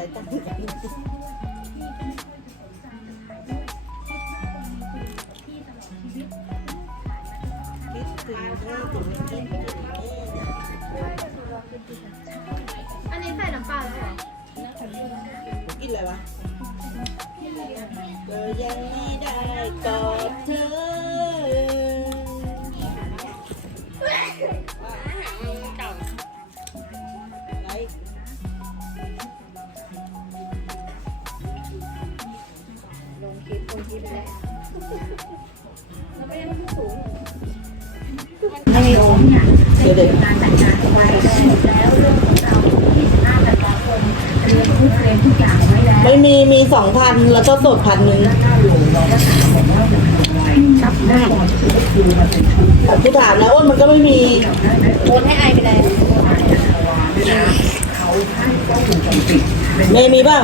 ายตาดถึอันนี้ใส่น้ำปลาแล้วเอกินอะไรวะก็ยังไม่ได้กอดเธอ ไม่ลงเดี๋ยวเดี๋ยวการจัดงานไว้แล้วเรื่องของเราที่25ธันวาคมเตรียมทุกเตรียมทุกอย่างไว้แล้วไม่มีมีสองพันแล้วก็สดพันหนึ่งครับได้กูถามแล้วอ้นมันก็ไม่มีโอนให้ไอไปแล้วเมย์มีเปล่า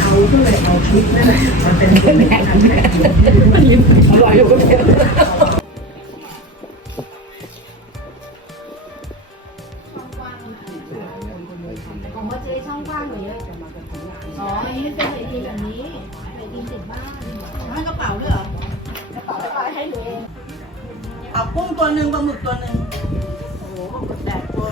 เขาก็เลยเอาคลิปนั่นแหละมันเป็นตัวแม่ทำให้อร่อยอยู่ก็เป็นของมาเจ๊ช่องว่างหนูเยอะอ๋ออันนี้เป็นไอทีแบบนี้ไอทีติดบ้านให้กระเป๋าด้วยเหรอกระเป๋าไปให้หนูเอากุ้งตัวหนึ่งปลาหมึกตัวหนึ่งโอ้โหปลาหมึกแดดตัว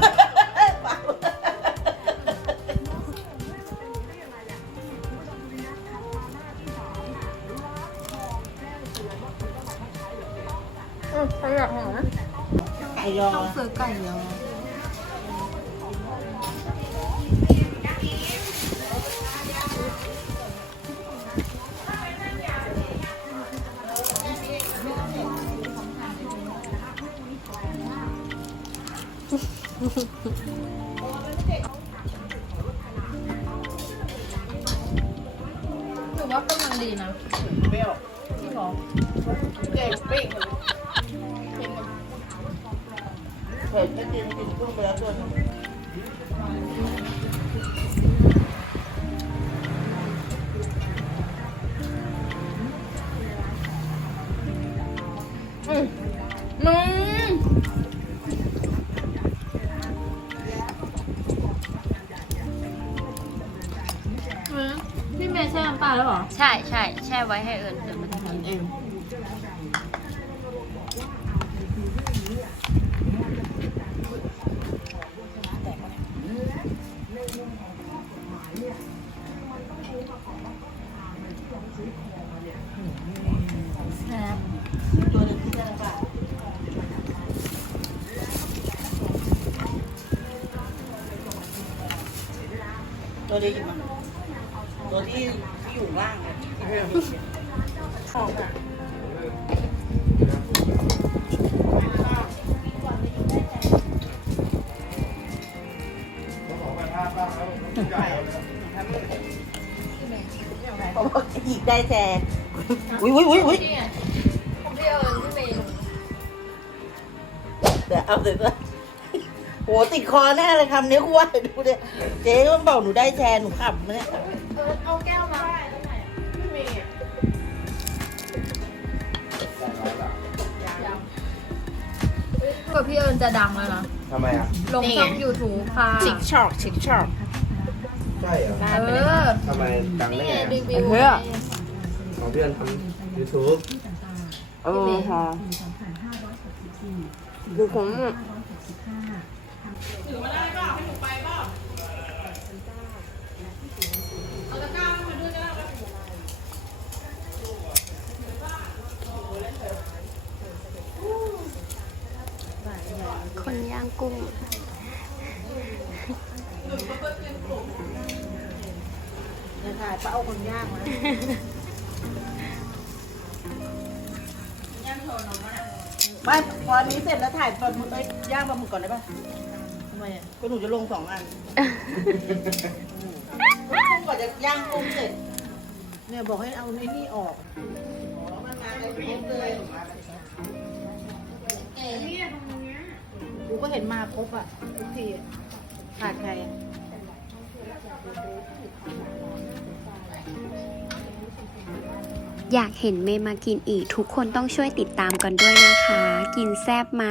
อือใครอยากหาไก่ยอต้องซื้อไก่ยอถือว่ากำลังดีนะเปรี้ยว ที่หรอเด็กปิ้งเผ็ดไม่กินกินกุ้งไปแล้วตัวหนึงมึงพี่เมย์แช่น้ำปลาแล้วเหรอ ใช่ใช่แช่ไว้ให้เอิญเดี๋ยวมัน จะกินเองตัวหนึงที่ได้แล้วปะตัวเดียวหยิบมาตัวที่ที่อยู่ล่างเนี่ หอมอ่าบอกหยิบได้แทนอุ้ยอุ้ยอุ้ยอุ้ยของพี่เอิญพี่เมย์เดี๋ยวเอาเสร็จแล้วโหติดคอแน่เลยคำนี้กูว่าดูดิเจ๊มันบอกหนูได้แทนหนูขับมาเนี่ย เอิญเอาแก้วมา กว่าพี่เอิญจะดังแล้วนะทำไมอะ ลงช่อง YouTube ค่ะชิกช็อกชิกช็อก ใช่เหรอเออทำไมดังได้นี่ไงไงรีวิวเฮ้ยของเพื่อนทำ YouTube เออค่ะคือผมางกุ้งเนี่ยค่ะป้าเอาคนยากนะไม่พออันนี้เสร็จแล้วถ่ายปลาหมึกเอ้ยย่างปลาหมึกก่อนได้ปะทำไมอะก็หนูจะลงสองอันกุ้งก่อนจะย่างกุ้งเสร็จ เนี่ยบอกให้เอาไอ้นี่ออกมันมาในคลิปเลย ก็เห็นมาครบอะทุกทีขาดใครอยากเห็นเมมากินอีกทุกคนต้องช่วยติดตามกันด้วยนะคะ กินแซบไหม